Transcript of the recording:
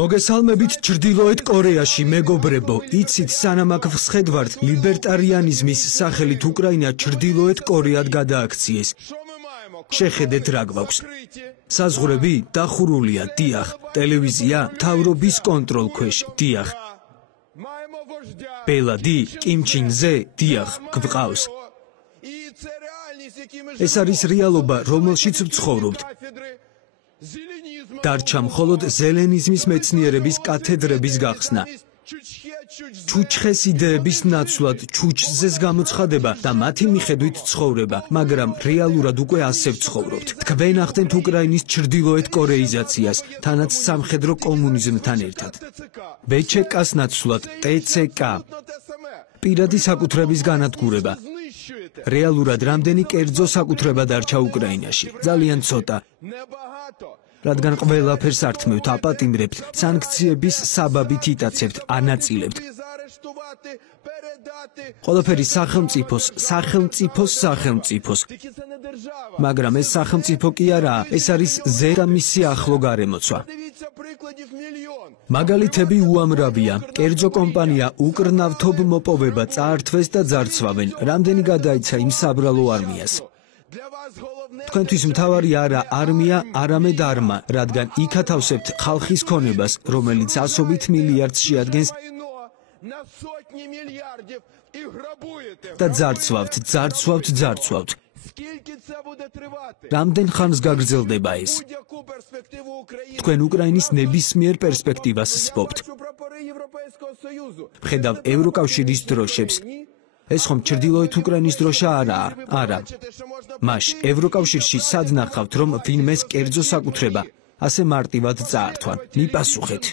მოგესალმებით ჩრდილოეთ კორეაში, მეგობრებო, იცით სანამ აქ ვსხედვართ, ლიბერტარიანიზმის სახელით უკრაინა ჩრდილოეთ კორეად გადააქციეს. შეხედეთ რა გვაქვს. საზღვრები დახურულია, დიახ, ტელევიზია მთავრობის კონტროლ ქვეშ, დიახ. ბელადი კიმ ჩინ ზე, დიახ, გვყავს. ეს არის რეალობა, რომელშიც ვცხოვრობთ. დარჩა მხოლოდ ზელენიზმის მეცნიერების კათედრების გახსნა. ჩუჩხეს იდეების ნაცვლად ჩუჩზეს გამოცხადება და მათი მიხედვით ცხოვრება, მაგრამ რეალურად უკვე ასე ვცხოვრობთ. თქვენ ახდენთ უკრაინის ჩრდილოეთ კორეიზაციას, თანაც სამხედრო კომუნიზმთან ერთად. ბჩკ-ს ნაცვლად ტცკ. პირადი საკუთრების განადგურება. რეალურად რამდენი კერძო საკუთრება დარჩა უკრაინაში? ძალიან ცოტა. რადგან ყველაფერს ართმევთ, აპატიმრებთ, სანქციების საბაბით იტაცებთ, ანაწილებთ. ყველაფერი სახელმწიფოს. მაგრამ ეს სახელმწიფო კი არაა, ეს არის ზედამისი ახლო გარემოცვა. მაგალითები უამრავია. კერძო კომპანია უკრნავთობ მოპოვება წაართვეს და ძარცვავენ. რამდენი გადაიცა იმ საბრალო არმიას? თქვენთვის მთავარი არა არმია, არამედ არმა, რადგან იქ ათავსებთ ხალხის ქონებას, რომელიც ასობით მილიარდს შეადგენს და ძარცვავთ. რამდენ ხანს გაგრძელდება ეს? თქვენ უკრაინის ნებისმიერ პერსპექტივას სპობთ. ვხედავ ევროკავშირის დროშებს. ეს ხომ ჩრდილოეთ უკრაინის დროშა არაა? არა. მაშ ევროკავშირში სად ნახავთ, რომ ვინმეს კერძო საკუთრება ასე მარტივად წაართვან? მიპასუხეთ.